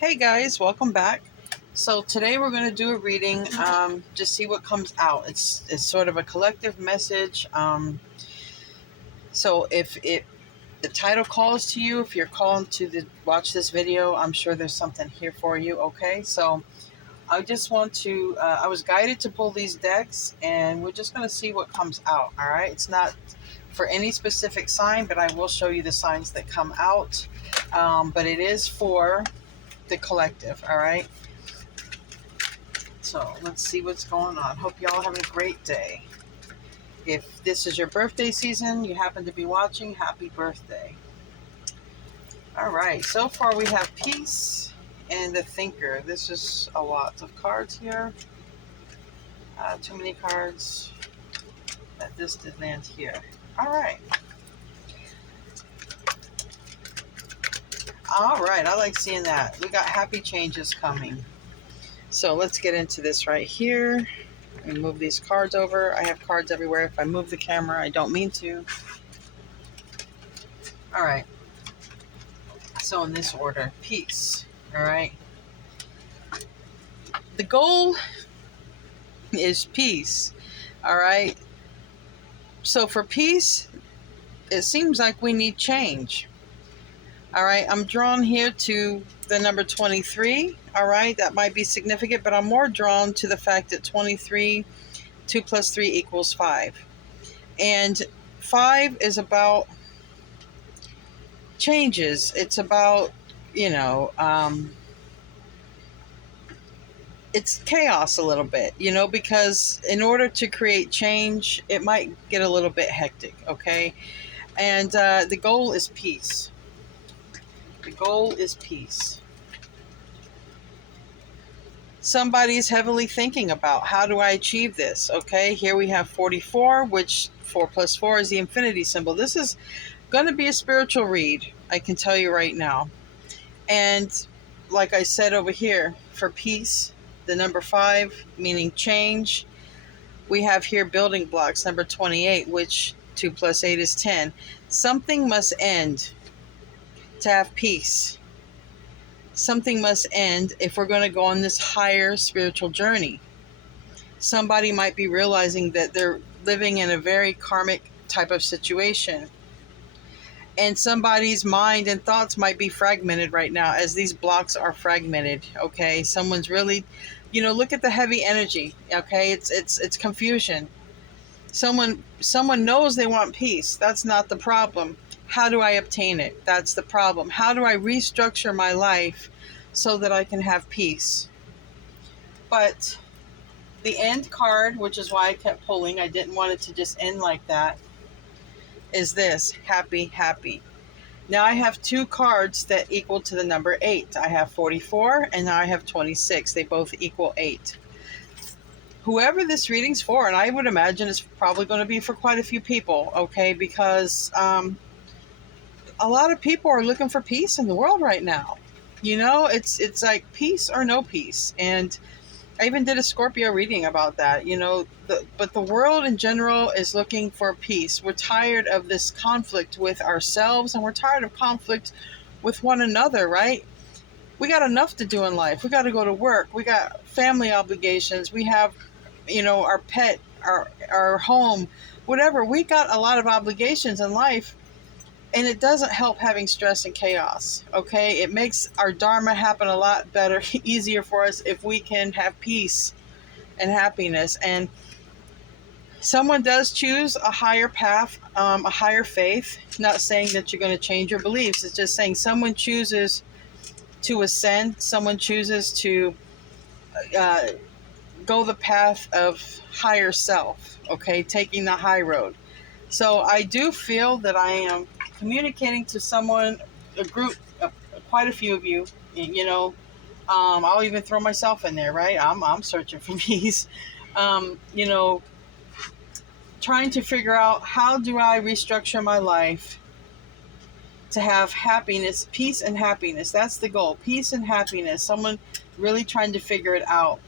Hey guys, welcome back. So today we're going to do a reading, just see what comes out. It's sort of a collective message. So if the title calls to you, if you're calling to watch this video, I'm sure there's something here for you. Okay, so I just want to. I was guided to pull these decks, and we're just going to see what comes out. All right, it's not for any specific sign, but I will show you the signs that come out. But it is for the collective. All right. So let's see what's going on. Hope y'all having a great day. If this is your birthday season, you happen to be watching, happy birthday. All right, so far we have Peace and the Thinker. This is a lot of cards here. Too many cards. That this did land here. All right. All right, I like seeing that. We got happy changes coming. So let's get into this right here. Let me move these cards over. I have cards everywhere. If I move the camera, I don't mean to. All right. So in this order, Peace. All right. The goal is peace. All right. So for peace, it seems like we need change. All right. I'm drawn here to the number 23. All right. That might be significant, but I'm more drawn to the fact that 23, 2 plus 3 equals 5. And 5 is about changes. It's about, it's chaos a little bit, because in order to create change, it might get a little bit hectic, okay? And the goal is peace. The goal is peace. Somebody's heavily thinking about, how do I achieve this? Okay, here we have 44, which 4 plus 4 is the infinity symbol. This is going to be a spiritual read, I can tell you right now. And like I said over here, for peace, the number 5, meaning change, we have here building blocks, number 28, which 2 plus 8 is 10. Something must end to have peace. Something must end if we're going to go on this higher spiritual journey. Somebody might be realizing that they're living in a very karmic type of situation. And somebody's mind and thoughts might be fragmented right now, as these blocks are fragmented. Okay, someone's really, look at the heavy energy. Okay, it's confusion. Someone knows they want peace. That's not the problem. How do I obtain it? That's the problem. How do I restructure my life so that I can have peace? But the end card, which is why I kept pulling, I didn't want it to just end like that, is this: happy, happy. Now I have 2 cards that equal to the number 8. I have 44 and now I have 26. They both equal 8. Whoever this reading's for, and I would imagine it's probably going to be for quite a few people, okay, because a lot of people are looking for peace in the world right now. It's like peace or no peace. And I even did a Scorpio reading about that, but the world in general is looking for peace. We're tired of this conflict with ourselves, and we're tired of conflict with one another, right? We got enough to do in life. We got to go to work. We got family obligations. We have, our pet, our home, whatever. We got a lot of obligations in life, and it doesn't help having stress and chaos, okay? It makes our dharma happen a lot better, easier for us if we can have peace and happiness. And someone does choose a higher path, a higher faith. Not saying that you're going to change your beliefs. It's just saying someone chooses to ascend. Someone chooses to go the path of higher self, okay? Taking the high road. So I do feel that I am communicating to someone, a group, quite a few of you, I'll even throw myself in there, right? I'm searching for peace, trying to figure out, how do I restructure my life to have happiness, peace and happiness. That's the goal, peace and happiness. Someone really trying to figure it out.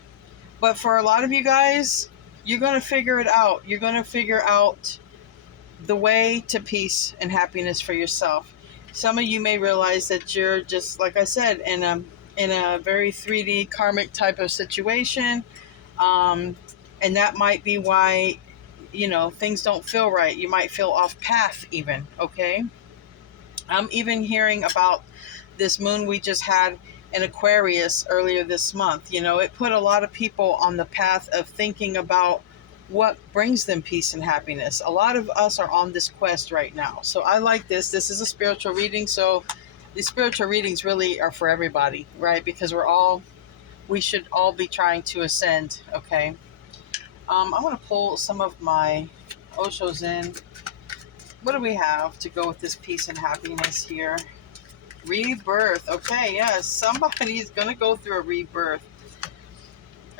But for a lot of you guys, you're going to figure it out. You're going to figure out the way to peace and happiness for yourself. Some of you may realize that you're just, like I said, in in a very 3D karmic type of situation. Um, and that might be why, things don't feel right. You might feel off path, even. Okay. I'm even hearing about this moon we just had in Aquarius earlier this month. It put a lot of people on the path of thinking about what brings them peace and happiness. A lot of us are on this quest right now. So I like this. This is a spiritual reading. So these spiritual readings really are for everybody, right? Because we should all be trying to ascend, okay? I'm going to pull some of my Oshos in. What do we have to go with this peace and happiness here? Rebirth. Okay, yes, somebody's going to go through a rebirth.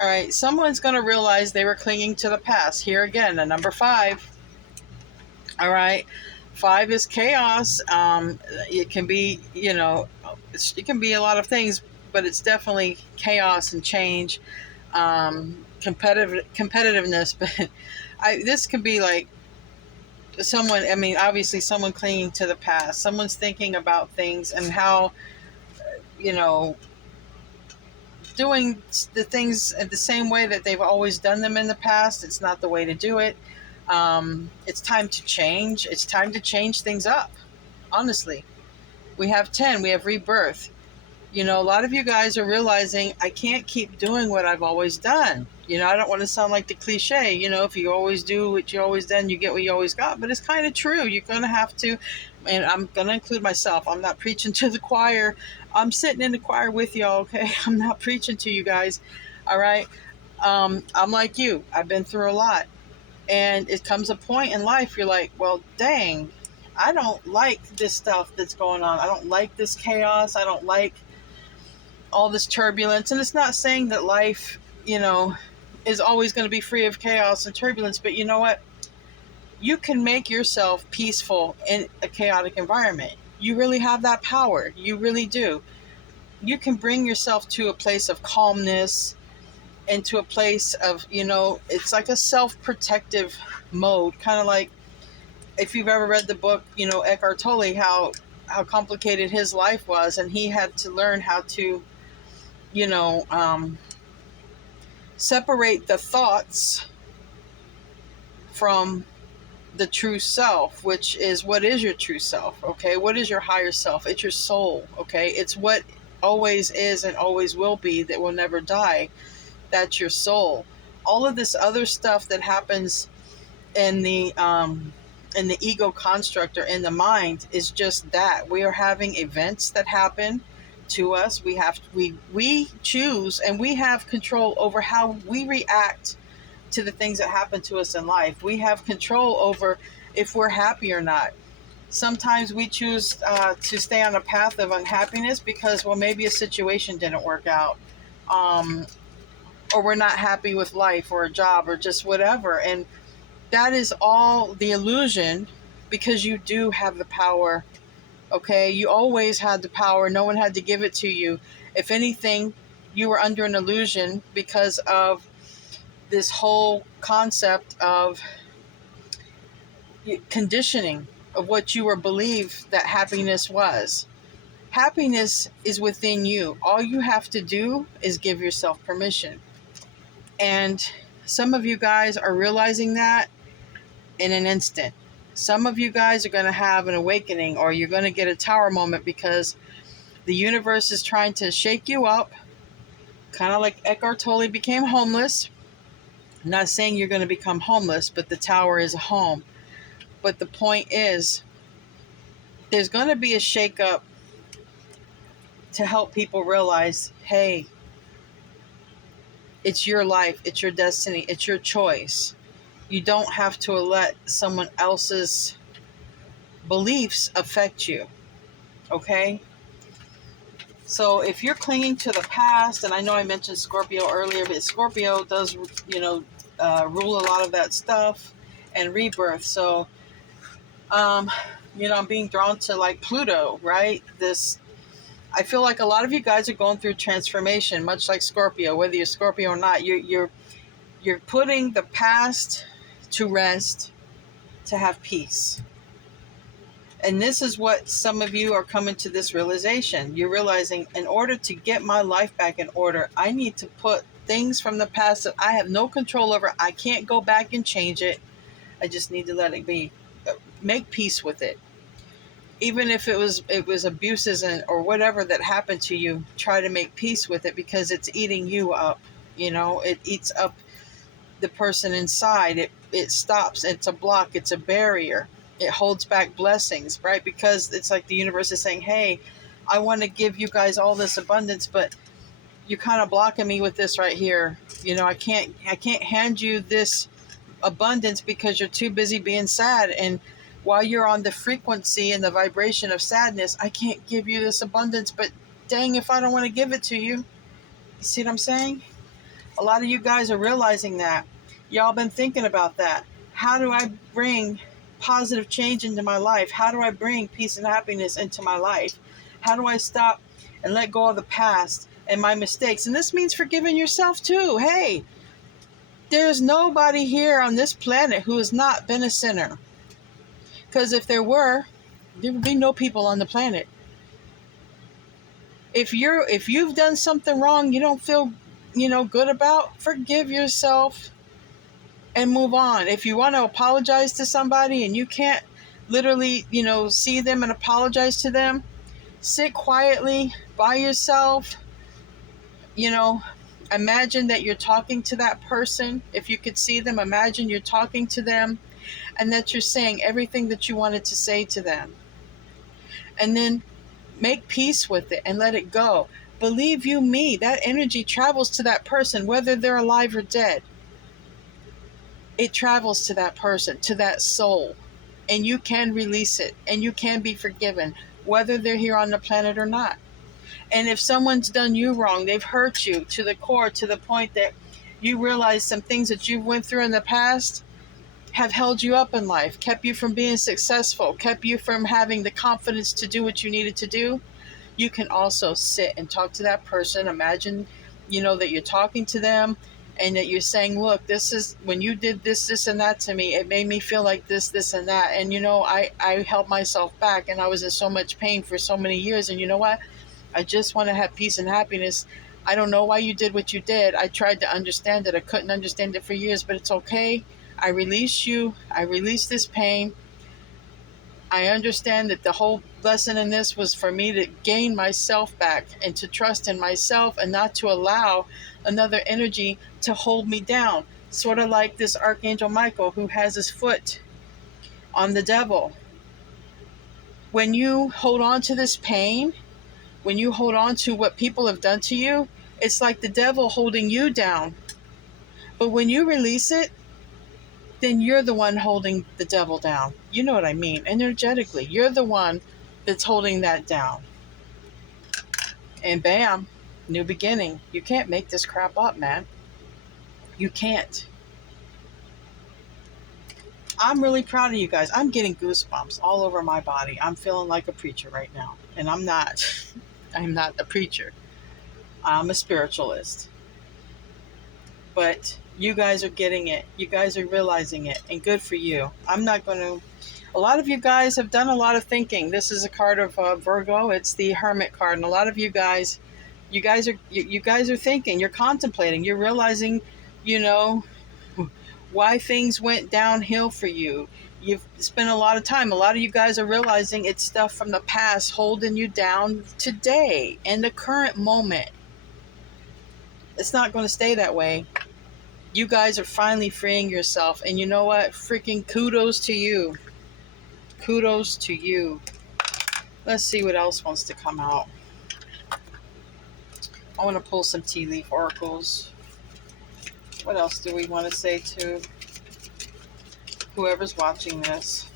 All right, someone's going to realize they were clinging to the past. Here again, a number 5. All right, 5 is chaos. It can be, it can be a lot of things, but it's definitely chaos and change, competitiveness. But this could be like someone. I mean, obviously, someone clinging to the past. Someone's thinking about things and how, you know, doing the things the same way that they've always done them in the past. It's not the way to do it. It's time to change. It's time to change things up. Honestly, we have 10. We have rebirth. A lot of you guys are realizing I can't keep doing what I've always done. I don't want to sound like the cliche, if you always do what you always done, you get what you always got. But it's kind of true. You're going to have to, and I'm going to include myself. I'm not preaching to the choir. I'm sitting in the choir with y'all, okay? I'm not preaching to you guys, all right? I'm like you. I've been through a lot. And it comes a point in life you're like, well, dang, I don't like this stuff that's going on. I don't like this chaos. I don't like all this turbulence. And it's not saying that life, is always going to be free of chaos and turbulence, but you know what? You can make yourself peaceful in a chaotic environment. You really have that power. You really do. You can bring yourself to a place of calmness and to a place of, it's like a self-protective mode, kind of like if you've ever read the book, Eckhart Tolle, how complicated his life was, and he had to learn how to separate the thoughts from the true self, which is, what is your true self? Okay, what is your higher self? It's your soul. Okay, it's what always is and always will be, that will never die. That's your soul. All of this other stuff that happens in the ego construct or in the mind is just that. We are having events that happen to us. We choose, and we have control over how we react to the things that happen to us in life. We have control over if we're happy or not. Sometimes we choose to stay on a path of unhappiness because, well, maybe a situation didn't work out, or we're not happy with life or a job or just whatever. And that is all the illusion, because you do have the power. Okay, you always had the power. No one had to give it to you. If anything, you were under an illusion because of this whole concept of conditioning of what you were believed that happiness was. Happiness is within you. All you have to do is give yourself permission. And some of you guys are realizing that in an instant. Some of you guys are going to have an awakening, or you're going to get a tower moment, because the universe is trying to shake you up, kind of like Eckhart Tolle became homeless. I'm not saying you're going to become homeless, but the tower is a home. But the point is, there's going to be a shake-up to help people realize, hey, it's your life, it's your destiny, it's your choice. You don't have to let someone else's beliefs affect you, okay? So if you're clinging to the past, and I know I mentioned Scorpio earlier, but Scorpio does, rule a lot of that stuff, and rebirth. So, I'm being drawn to like Pluto, right? I feel like a lot of you guys are going through transformation, much like Scorpio. Whether you're Scorpio or not, you're putting the past to rest to have peace. And this is what some of you are coming to this realization. You're realizing, in order to get my life back in order, I need to put things from the past that I have no control over. I can't go back and change it. I just need to let it be. Make peace with it. Even if it was abuses or whatever that happened to you, try to make peace with it, because it's eating you up. It eats up the person inside. It stops. It's a block. It's a barrier. It holds back blessings, right? Because it's like the universe is saying, hey, I want to give you guys all this abundance, but you're kind of blocking me with this right here. I can't hand you this abundance because you're too busy being sad. And while you're on the frequency and the vibration of sadness, I can't give you this abundance. But dang, if I don't want to give it to you. You see what I'm saying? A lot of you guys are realizing that. Y'all been thinking about that. How do I bring positive change into my life? How do I bring peace and happiness into my life? How do I stop and let go of the past and my mistakes? And this means forgiving yourself too. Hey, there's nobody here on this planet who has not been a sinner. Because if there would be no people on the planet. If you've done something wrong you don't feel good about, forgive yourself and move on. If you want to apologize to somebody and you can't literally, see them and apologize to them, sit quietly by yourself, imagine that you're talking to that person. If you could see them, imagine you're talking to them and that you're saying everything that you wanted to say to them. And then make peace with it and let it go. Believe you me, that energy travels to that person, whether they're alive or dead. It travels to that person, to that soul, and you can release it and you can be forgiven, whether they're here on the planet or not. And if someone's done you wrong, they've hurt you to the core, to the point that you realize some things that you went through in the past have held you up in life, kept you from being successful, kept you from having the confidence to do what you needed to do, you can also sit and talk to that person. Imagine, that you're talking to them and that you're saying, look, this is when you did this and that to me, it made me feel like this and that. And, I held myself back and I was in so much pain for so many years. And you know what? I just want to have peace and happiness. I don't know why you did what you did. I tried to understand it. I couldn't understand it for years, but it's okay. I release you. I release this pain. I understand that the whole lesson in this was for me to gain myself back and to trust in myself and not to allow another energy to hold me down. Sort of like this Archangel Michael who has his foot on the devil. When you hold on to this pain, when you hold on to what people have done to you, it's like the devil holding you down. But when you release it, then you're the one holding the devil down. You know what I mean? Energetically, you're the one that's holding that down. And bam, new beginning. You can't make this crap up, man. You can't. I'm really proud of you guys. I'm getting goosebumps all over my body. I'm feeling like a preacher right now. And I'm not. I'm not a preacher. I'm a spiritualist. But you guys are getting it. You guys are realizing it. And good for you. I'm not going to... A lot of you guys have done a lot of thinking. This is a card of Virgo. It's the Hermit card. And a lot of you guys are thinking. You're contemplating. You're realizing, why things went downhill for you. You've spent a lot of time. A lot of you guys are realizing it's stuff from the past holding you down today in the current moment. It's not going to stay that way. You guys are finally freeing yourself. And you know what? Freaking kudos to you. Kudos to you. Let's see what else wants to come out. I want to pull some tea leaf oracles. What else do we want to say to whoever's watching this?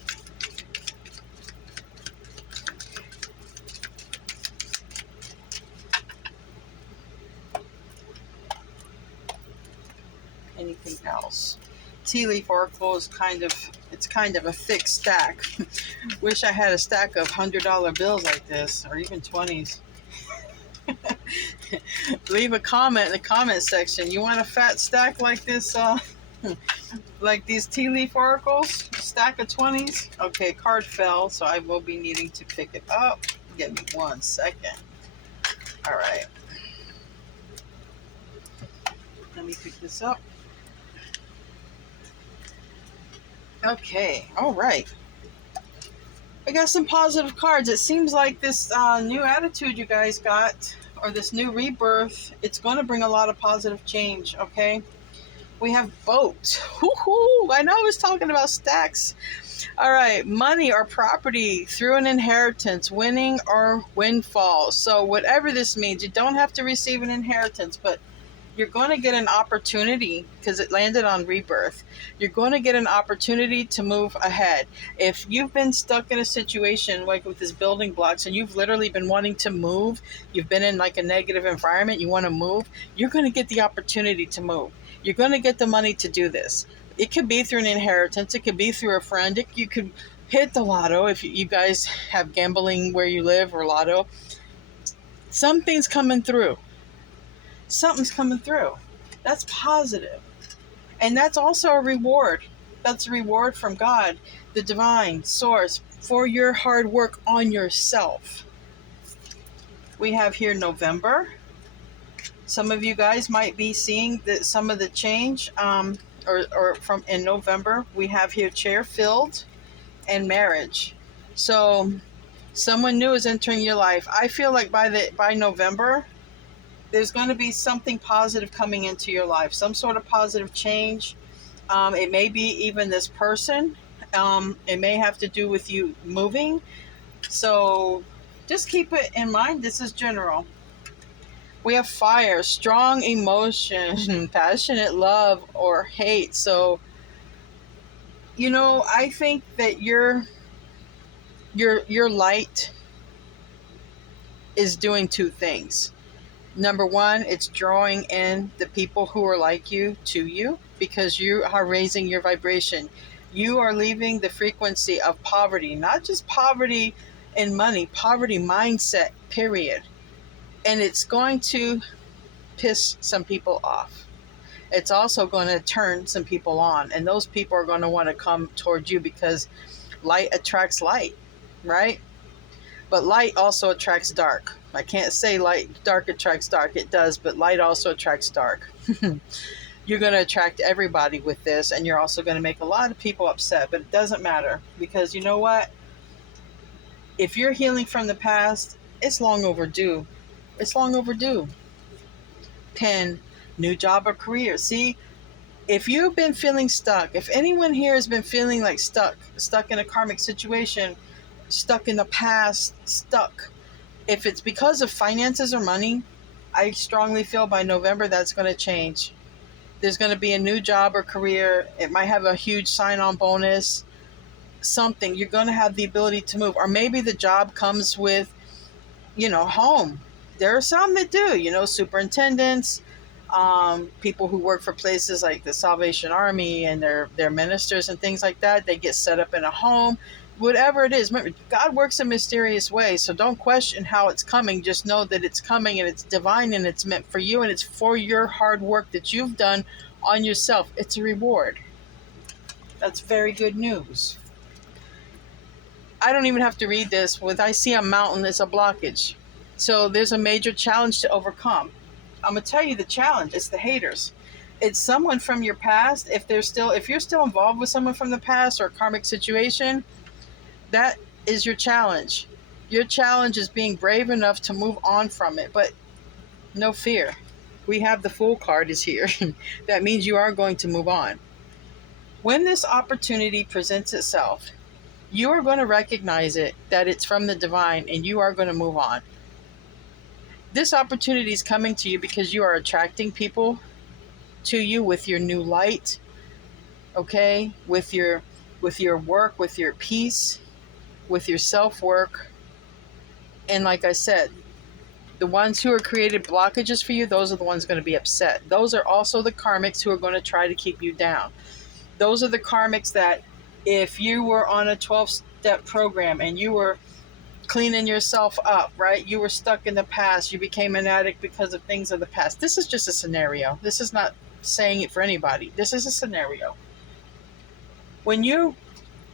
Anything else? Tea leaf oracle is kind of a thick stack. Wish I had a stack of $100 bills like this, or even 20s. Leave a comment in the comment section. You want a fat stack like this, like these tea leaf oracles? stack of 20s. Okay, card fell, so I will be needing to pick it up. Give me 1 second. All right. Let me pick this up. Okay, all right. I got some positive cards. It seems like this new attitude you guys got, or this new rebirth, it's going to bring a lot of positive change, okay? We have boat. Woohoo! I know I was talking about stacks. All right, money or property through an inheritance, winning or windfall. So whatever this means, you don't have to receive an inheritance, but you're going to get an opportunity because it landed on rebirth. You're going to get an opportunity to move ahead. If you've been stuck in a situation like with this building blocks and you've literally been wanting to move, you've been in like a negative environment, you want to move, you're going to get the opportunity to move. You're going to get the money to do this. It could be through an inheritance. It could be through a friend. You could hit the lotto if you guys have gambling where you live or lotto. Something's coming through. Something's coming through. That's positive. And that's also a reward. That's a reward from God, the divine source, for your hard work on yourself. We have here November. Some of you guys might be seeing some of the change or from in November. We have here chair filled and marriage. So someone new is entering your life. I feel like by November, there's going to be something positive coming into your life, some sort of positive change. It may be even this person. It may have to do with you moving. So just keep it in mind. This is general. We have fire, strong emotion, passionate love or hate. So, I think that your light is doing two things. Number one, it's drawing in the people who are like you to you because you are raising your vibration. You are leaving the frequency of poverty, not just poverty in money, poverty mindset, period. And it's going to piss some people off. It's also going to turn some people on. And those people are going to want to come towards you because light attracts light, right? But light also attracts dark. I can't say dark attracts dark. It does, but light also attracts dark. You're going to attract everybody with this, and you're also going to make a lot of people upset. But it doesn't matter because you know what? If you're healing from the past, it's long overdue. It's long overdue. Pen, new job or career. See, if you've been feeling stuck, if anyone here has been feeling like stuck in a karmic situation, stuck in the past, stuck, if it's because of finances or money, I strongly feel by November that's going to change. There's going to be a new job or career. It might have a huge sign-on bonus, something. You're going to have the ability to move. Or maybe the job comes with, home. There are some that do, superintendents, people who work for places like the Salvation Army and their ministers and things like that. They get set up in a home. Whatever it is, remember, God works in mysterious ways, so don't question how it's coming. Just know that it's coming and it's divine and it's meant for you and it's for your hard work that you've done on yourself. It's a reward. That's very good news. I don't even have to read this. When I see a mountain, it's a blockage. So there's a major challenge to overcome. I'm going to tell you the challenge. It's the haters. It's someone from your past. If you're still involved with someone from the past or a karmic situation, that is your challenge. Your challenge is being brave enough to move on from it, but no fear. We have the Fool card is here. That means you are going to move on. When this opportunity presents itself, you are going to recognize it, that it's from the divine, and you are going to move on. This opportunity is coming to you because you are attracting people to you with your new light, okay? With your work, with your peace, with your self-work. And like I said, the ones who are created blockages for you, those are the ones going to be upset. Those are also the karmics who are going to try to keep you down. Those are the karmics that if you were on a 12-step program and you were cleaning yourself up, right? You were stuck in the past. You became an addict because of things of the past. This is just a scenario. This is not saying it for anybody. This is a scenario. When you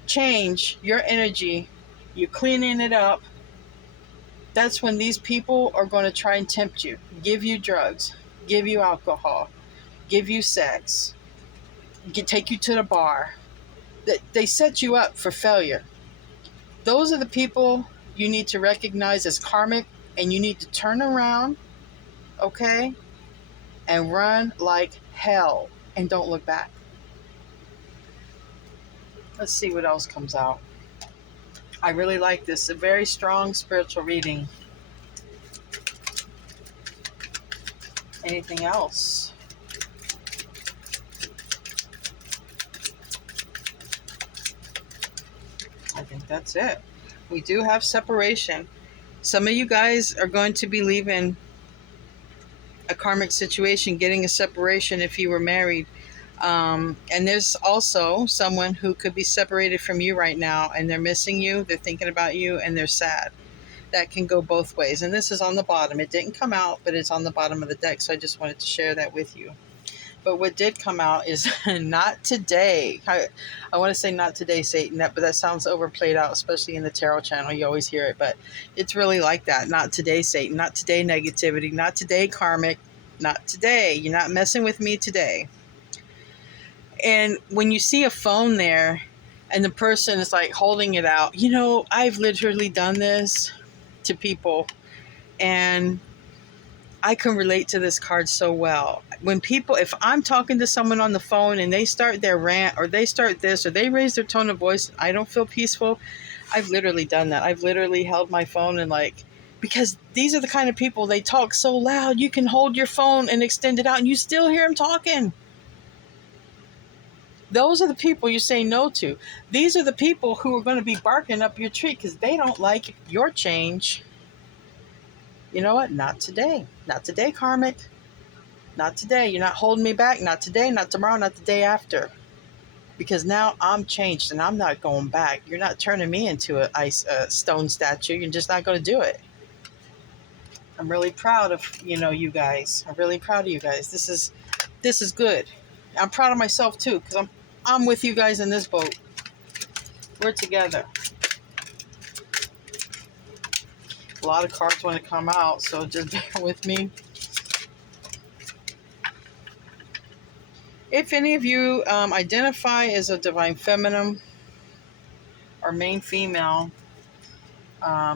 change your energy, you're cleaning it up, that's when these people are going to try and tempt you, give you drugs, give you alcohol, give you sex, take you to the bar. They set you up for failure. Those are the people you need to recognize as karmic, and you need to turn around, okay, and run like hell and don't look back. Let's see what else comes out. I really like this. A very strong spiritual reading. Anything else? I think that's it. We do have separation. Some of you guys are going to be leaving a karmic situation, getting a separation if you were married. And there's also someone who could be separated from you right now, and they're missing you, they're thinking about you, and they're sad. That can go both ways. And this is on the bottom. It didn't come out, but it's on the bottom of the deck, so I just wanted to share that with you. But what did come out is not today. I want to say not today, Satan, but that sounds overplayed out, especially in the tarot channel. You always hear it, but it's really like that. Not today, Satan. Not today, negativity. Not today, karmic. Not today. You're not messing with me today. And when you see a phone there and the person is like holding it out, I've literally done this to people, and I can relate to this card so well. If I'm talking to someone on the phone and they start their rant, or they start this, or they raise their tone of voice, I don't feel peaceful. I've literally done that. I've literally held my phone and because these are the kind of people, they talk so loud, you can hold your phone and extend it out and you still hear them talking. Those are the people you say no to. These are the people who are going to be barking up your tree because they don't like your change. You know what? Not today. Not today, karmic. Not today. You're not holding me back. Not today, not tomorrow, not the day after. Because now I'm changed and I'm not going back. You're not turning me into a stone statue. You're just not going to do it. I'm really proud of, you guys. I'm really proud of you guys. This is good. I'm proud of myself too, because I'm with you guys in this boat. We're together. A lot of cards want to come out, so just bear with me. If any of you identify as a divine feminine or main female,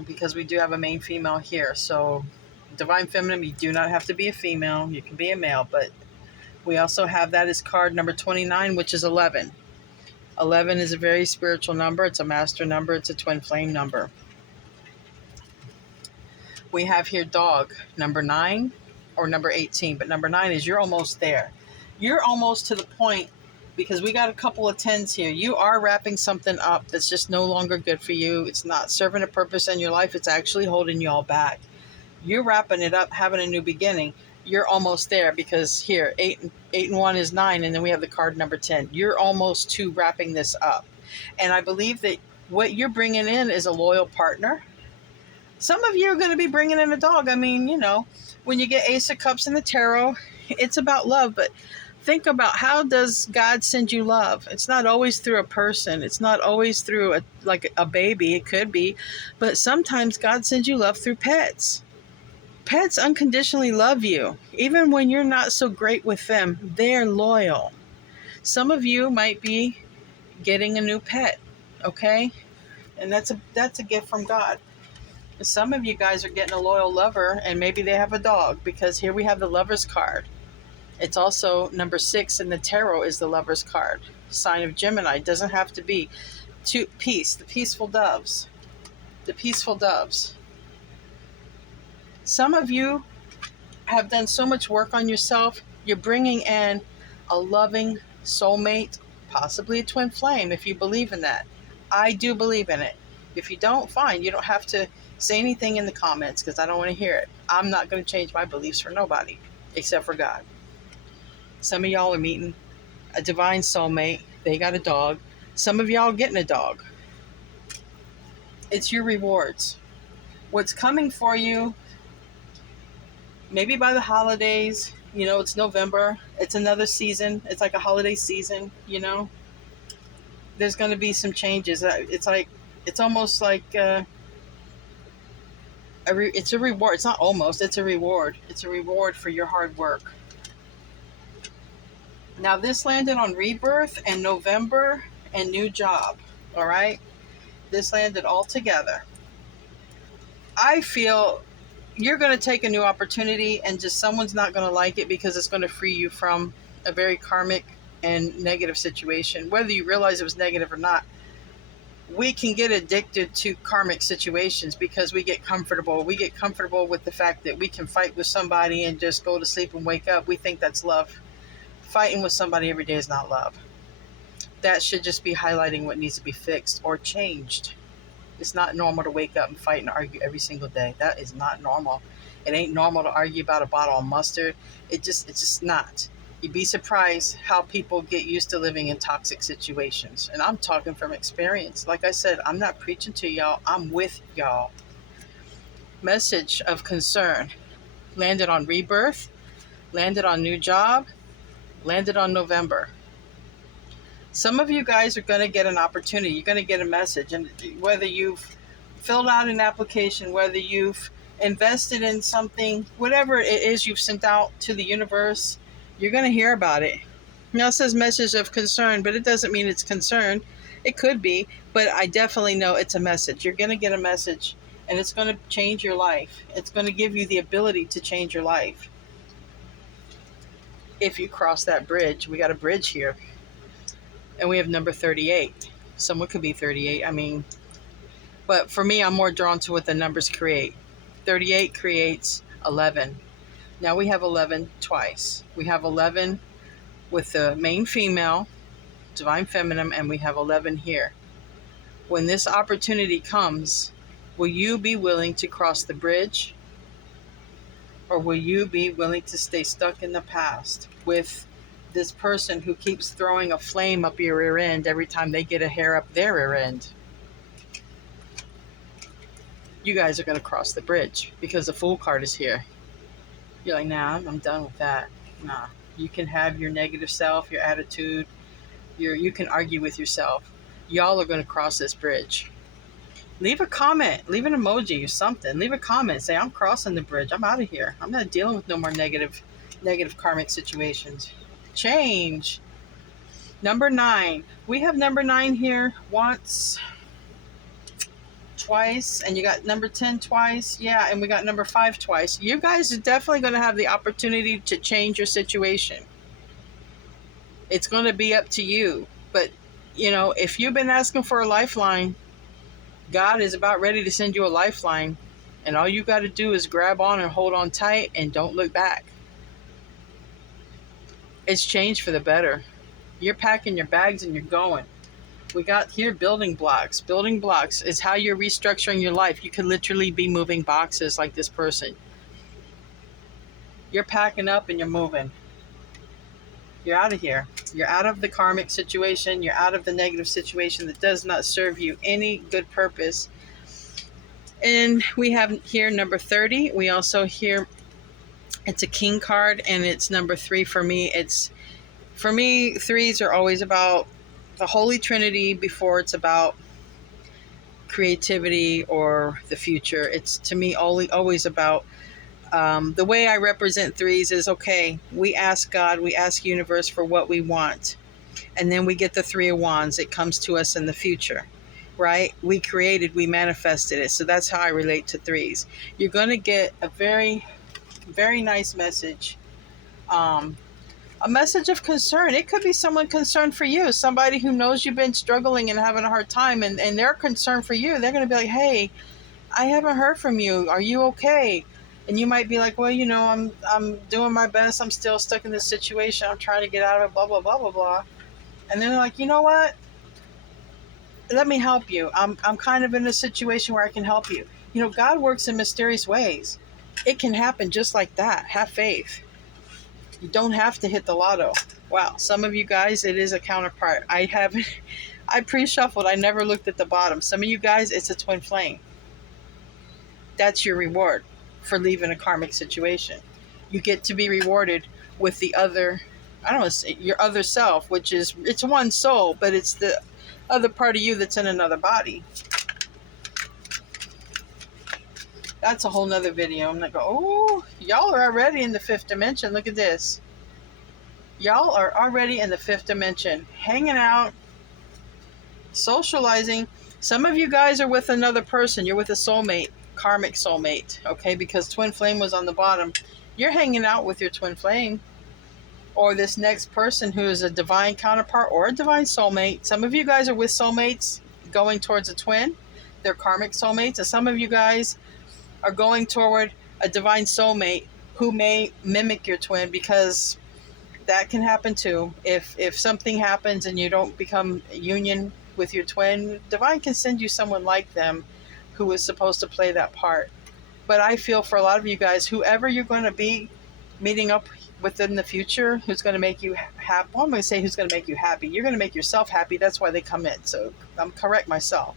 because we do have a main female here, so divine feminine, you do not have to be a female. You can be a male, but we also have that as card number 29, which is 11. 11 is a very spiritual number. It's a master number. It's a twin flame number. We have here dog, number 9 or number 18. But number 9 is you're almost there. You're almost to the point, because we got a couple of 10s here. You are wrapping something up that's just no longer good for you. It's not serving a purpose in your life. It's actually holding you all back. You're wrapping it up, having a new beginning. You're almost there, because here, 8 and 1 is 9, and then we have the card number 10. You're almost to wrapping this up. And I believe that what you're bringing in is a loyal partner. Some of you are going to be bringing in a dog. I mean, when you get Ace of Cups in the tarot, it's about love, but think about, how does God send you love? It's not always through a person. It's not always through a baby. It could be, but sometimes God sends you love through pets. Pets unconditionally love you. Even when you're not so great with them, they're loyal. Some of you might be getting a new pet, okay? And that's a gift from God. Some of you guys are getting a loyal lover, and maybe they have a dog, because here we have the Lover's card. It's also number 6 in the tarot is the Lover's card. Sign of Gemini. Doesn't have to be. Peace, the peaceful doves. The peaceful doves. Some of you have done so much work on yourself. You're bringing in a loving soulmate, possibly a twin flame, if you believe in that. I do believe in it. If you don't, fine. You don't have to say anything in the comments, because I don't want to hear it. I'm not going to change my beliefs for nobody except for God. Some of y'all are meeting a divine soulmate. They got a dog. Some of y'all are getting a dog. It's your rewards. What's coming for you, maybe by the holidays, it's November. It's another season. It's like a holiday season, there's going to be some changes. It's like, it's almost like it's a reward. It's not almost, it's a reward. It's a reward for your hard work. Now, this landed on rebirth and November and new job. All right. This landed all together. I feel you're going to take a new opportunity and just someone's not going to like it because it's going to free you from a very karmic and negative situation. Whether you realize it was negative or not, we can get addicted to karmic situations because we get comfortable. We get comfortable with the fact that we can fight with somebody and just go to sleep and wake up. We think that's love. Fighting with somebody every day is not love. That should just be highlighting what needs to be fixed or changed. It's not normal to wake up and fight and argue every single day. That is not normal. It ain't normal to argue about a bottle of mustard. It's just not. You'd be surprised how people get used to living in toxic situations. And I'm talking from experience. Like I said, I'm not preaching to y'all. I'm with y'all. Message of concern. Landed on rebirth. Landed on new job. Landed on November. Some of you guys are going to get an opportunity. You're going to get a message. And whether you've filled out an application, whether you've invested in something, whatever it is you've sent out to the universe, you're going to hear about it. Now, it says message of concern, but it doesn't mean it's concern. It could be, but I definitely know it's a message. You're going to get a message, and it's going to change your life. It's going to give you the ability to change your life. If you cross that bridge, we got a bridge here. And we have number 38. Someone could be 38. I mean, but for me, I'm more drawn to what the numbers create. 38 creates 11. Now we have 11 twice. We have 11 with the main female, divine feminine, and we have 11 here. When this opportunity comes, will you be willing to cross the bridge? Or will you be willing to stay stuck in the past with this person who keeps throwing a flame up your rear end every time they get a hair up their rear end? You guys are going to cross the bridge because the Fool card is here. You're like, nah, I'm done with that. Nah, you can have your negative self, your attitude. You can argue with yourself. Y'all are going to cross this bridge. Leave a comment. Leave an emoji or something. Leave a comment. Say, I'm crossing the bridge. I'm out of here. I'm not dealing with no more negative karmic situations. Change. Number 9. We have number 9 here once, twice, and you got number 10 twice. Yeah, and we got number 5 twice. You guys are definitely going to have the opportunity to change your situation. It's going to be up to you. But, if you've been asking for a lifeline, God is about ready to send you a lifeline. And all you got to do is grab on and hold on tight and don't look back. It's changed for the better. You're packing your bags and you're going. We got here building blocks. Building blocks is how you're restructuring your life. You could literally be moving boxes like this person. You're packing up and you're moving. You're out of here. You're out of the karmic situation. You're out of the negative situation that does not serve you any good purpose. And we have here number 30. We also hear it's a king card, and it's number 3 for me. For me, 3s are always about the Holy Trinity before it's about creativity or the future. It's, to me, always about the way I represent 3s is, okay, we ask God, we ask universe for what we want. And then we get the 3 of Wands. It comes to us in the future, right? We created, we manifested it. So that's how I relate to 3s. You're going to get a very, very nice message. A message of concern. It could be someone concerned for you, somebody who knows you've been struggling and having a hard time, and they're concerned for you. They're going to be like, hey, I haven't heard from you. Are you okay? And you might be like, well, I'm doing my best. I'm still stuck in this situation. I'm trying to get out of it, blah, blah, blah, blah, blah. And then they're like, you know what? Let me help you. I'm kind of in a situation where I can help you. God works in mysterious ways. It can happen just like that. Have faith. You don't have to hit the lotto. Wow, some of you guys, it is a counterpart. I pre-shuffled. I never looked at the bottom. Some of you guys, it's a twin flame. That's your reward for leaving a karmic situation. You get to be rewarded with the other, I don't want to say your other self, which is, it's one soul, but it's the other part of you that's in another body. That's a whole nother video. I'm like, oh, y'all are already in the fifth dimension. Look at this. Y'all are already in the fifth dimension, hanging out, socializing. Some of you guys are with another person. You're with a soulmate, karmic soulmate, okay? Because twin flame was on the bottom. You're hanging out with your twin flame, or this next person who is a divine counterpart or a divine soulmate. Some of you guys are with soulmates going towards a twin. They're karmic soulmates. And some of you guys are going toward a divine soulmate who may mimic your twin, because that can happen too. If something happens and you don't become union with your twin, divine can send you someone like them who is supposed to play that part. But I feel for a lot of you guys, whoever you're going to be meeting up with in the future, who's going to make you happy. Well, I'm going to say who's going to make you happy. You're going to make yourself happy. That's why they come in. So I'm correct myself.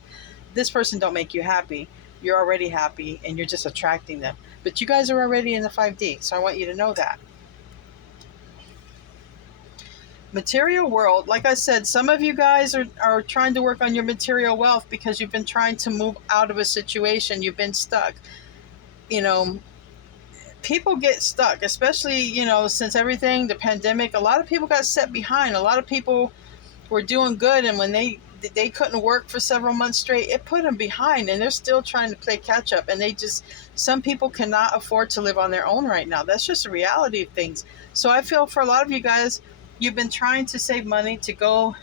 This person don't make you happy. You're already happy and you're just attracting them. But you guys are already in the 5D. So I want you to know that. Material world, like I said, some of you guys are trying to work on your material wealth because you've been trying to move out of a situation. You've been stuck. You know, people get stuck, especially, you know, since everything, the pandemic, a lot of people got set behind. A lot of people were doing good, and when they couldn't work for several months straight, it put them behind, and they're still trying to play catch up. And some people cannot afford to live on their own right now. That's just the reality of things. So I feel for a lot of you guys, you've been trying to save money to go,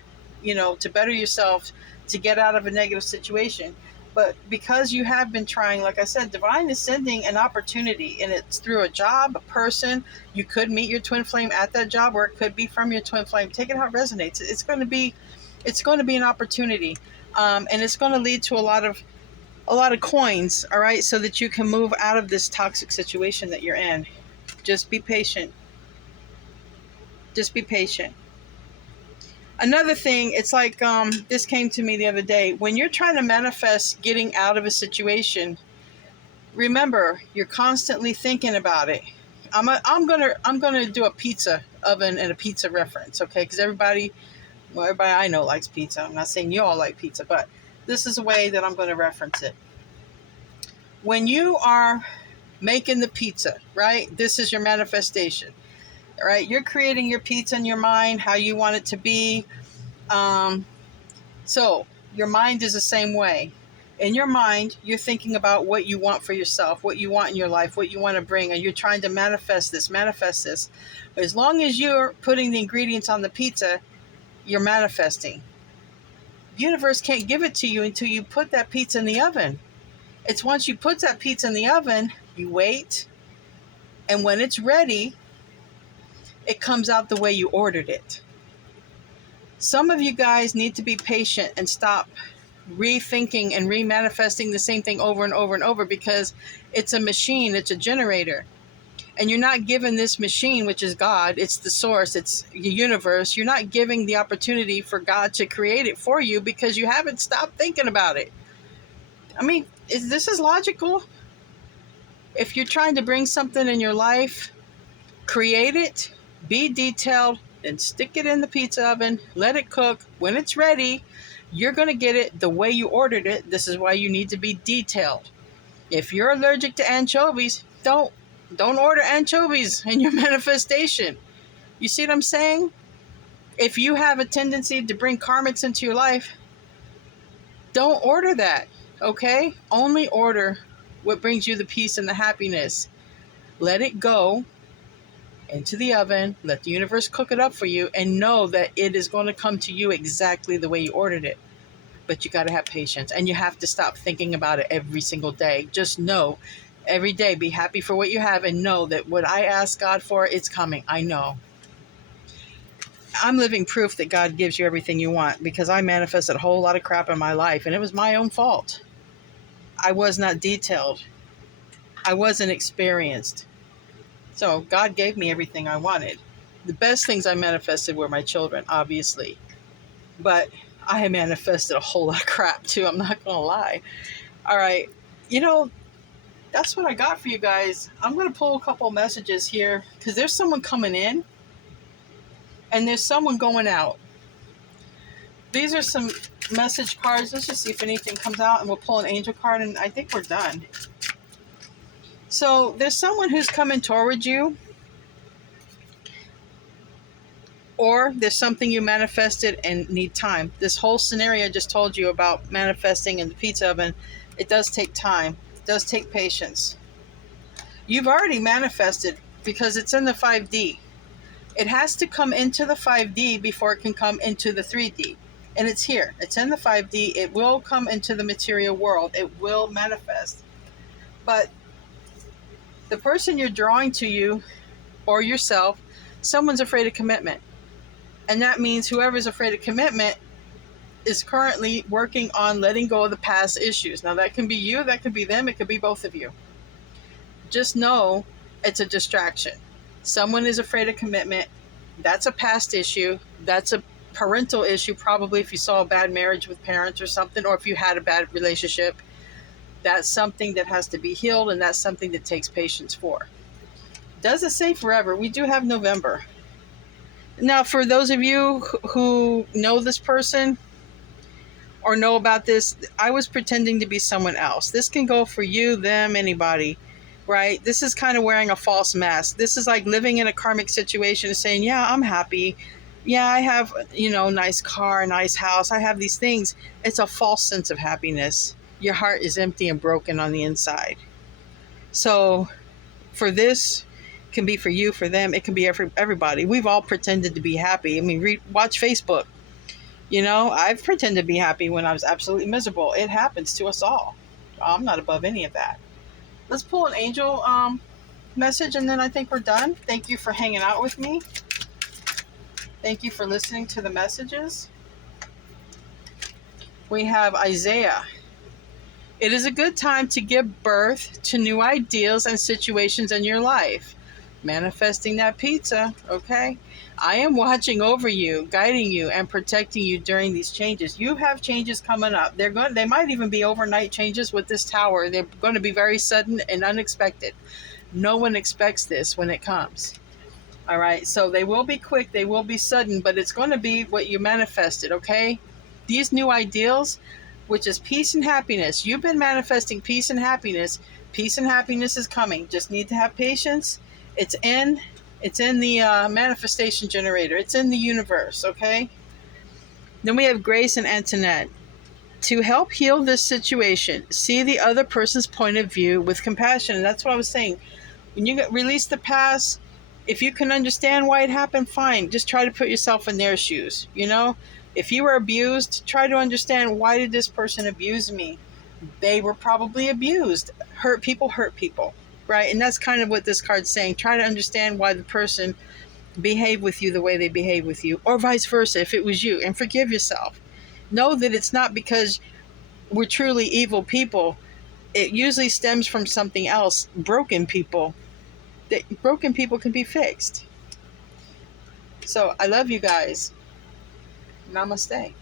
you know, to better yourself, to get out of a negative situation. But because you have been trying, like I said, divine is sending an opportunity, and it's through a job, a person. You could meet your twin flame at that job, or it could be from your twin flame. Take it how it resonates. It's going to be an opportunity, and it's going to lead to a lot of coins. All right, so that you can move out of this toxic situation that you're in. Just be patient. Just be patient. Another thing, it's like this came to me the other day. When you're trying to manifest getting out of a situation, remember, you're constantly thinking about it. I'm gonna do a pizza oven and a pizza reference, okay? Because everybody I know likes pizza. I'm not saying you all like pizza, but this is a way that I'm going to reference it. When you are making the pizza, right? This is your manifestation. All right, you're creating your pizza in your mind, how you want it to be. So your mind is the same way. In your mind, you're thinking about what you want for yourself, what you want in your life, what you want to bring, and you're trying to manifest this. But as long as you're putting the ingredients on the pizza, you're manifesting. The universe can't give it to you until you put that pizza in the oven. It's once you put that pizza in the oven, you wait, and when it's ready, it comes out the way you ordered it. Some of you guys need to be patient and stop rethinking and remanifesting the same thing over and over and over, because it's a machine, it's a generator. And you're not given this machine, which is God, it's the source, it's the universe. You're not giving the opportunity for God to create it for you because you haven't stopped thinking about it. I mean, this is logical. If you're trying to bring something in your life, create it, be detailed, and stick it in the pizza oven, let it cook. When it's ready, you're going to get it the way you ordered it. This is why you need to be detailed. If you're allergic to anchovies, don't order anchovies in your manifestation. You see what I'm saying? If you have a tendency to bring karmics into your life, don't order that, okay? Only order what brings you the peace and the happiness. Let it go into the oven, let the universe cook it up for you, and know that it is going to come to you exactly the way you ordered it. But you got to have patience, and you have to stop thinking about it every single day. Just know, every day, be happy for what you have, and know that what I ask God for, it's coming. I know. I'm living proof that God gives you everything you want, because I manifested a whole lot of crap in my life, and it was my own fault. I was not detailed. I wasn't experienced. So God gave me everything I wanted. The best things I manifested were my children, obviously. But I manifested a whole lot of crap too, I'm not going to lie. All right. You know, that's what I got for you guys. I'm going to pull a couple messages here, because there's someone coming in and there's someone going out. these are some message cards. Let's just see if anything comes out, and we'll pull an angel card, and I think we're done. So there's someone who's coming toward you, or there's something you manifested and need time. This whole scenario I just told you about manifesting in the pizza oven, it does take time. It does take patience. You've already manifested because it's in the 5D. It has to come into the 5D before it can come into the 3D. And it's here. It's in the 5D. It will come into the material world. It will manifest. But the person you're drawing to you, or yourself, someone's afraid of commitment. And that means whoever's afraid of commitment is currently working on letting go of the past issues. Now, that can be you, that could be them, it could be both of you. Just know it's a distraction. Someone is afraid of commitment. That's a past issue. That's a parental issue, probably if you saw a bad marriage with parents or something, or if you had a bad relationship. That's something that has to be healed, and that's something that takes patience for. Doesn't say forever. We do have November. Now, for those of you who know this person or know about this, I was pretending to be someone else. This can go for you, them, anybody, right? This is kind of wearing a false mask. This is like living in a karmic situation and saying, yeah, I'm happy. Yeah, I have, nice car, nice house. I have these things. It's a false sense of happiness. Your heart is empty and broken on the inside. So for this, can be for you, for them, it can be everybody. We've all pretended to be happy. I mean, watch Facebook. I've pretended to be happy when I was absolutely miserable. It happens to us all. I'm not above any of that. Let's pull an angel message, and then I think we're done. Thank you for hanging out with me. Thank you for listening to the messages. We have Isaiah. It is a good time to give birth to new ideals and situations in your life. Manifesting that pizza, okay? I am watching over you, guiding you, and protecting you during these changes. You have changes coming up. They might even be overnight changes with this tower. They're going to be very sudden and unexpected. No one expects this when it comes. All right, so they will be quick, they will be sudden, but it's going to be what you manifested, okay? These new ideals, which is peace and happiness. You've been manifesting peace and happiness. Peace and happiness is coming. Just need to have patience. It's in the manifestation generator. It's in the universe, okay? Then we have Grace and Antoinette. To help heal this situation, see the other person's point of view with compassion. And that's what I was saying. When you release the past, if you can understand why it happened, fine. Just try to put yourself in their shoes, If you were abused, try to understand, why did this person abuse me? They were probably abused. Hurt people, right? And that's kind of what this card's saying. Try to understand why the person behaved with you the way they behaved with you, or vice versa if it was you, and forgive yourself. Know that it's not because we're truly evil people. It usually stems from something else. Broken people can be fixed. So I love you guys. Namaste.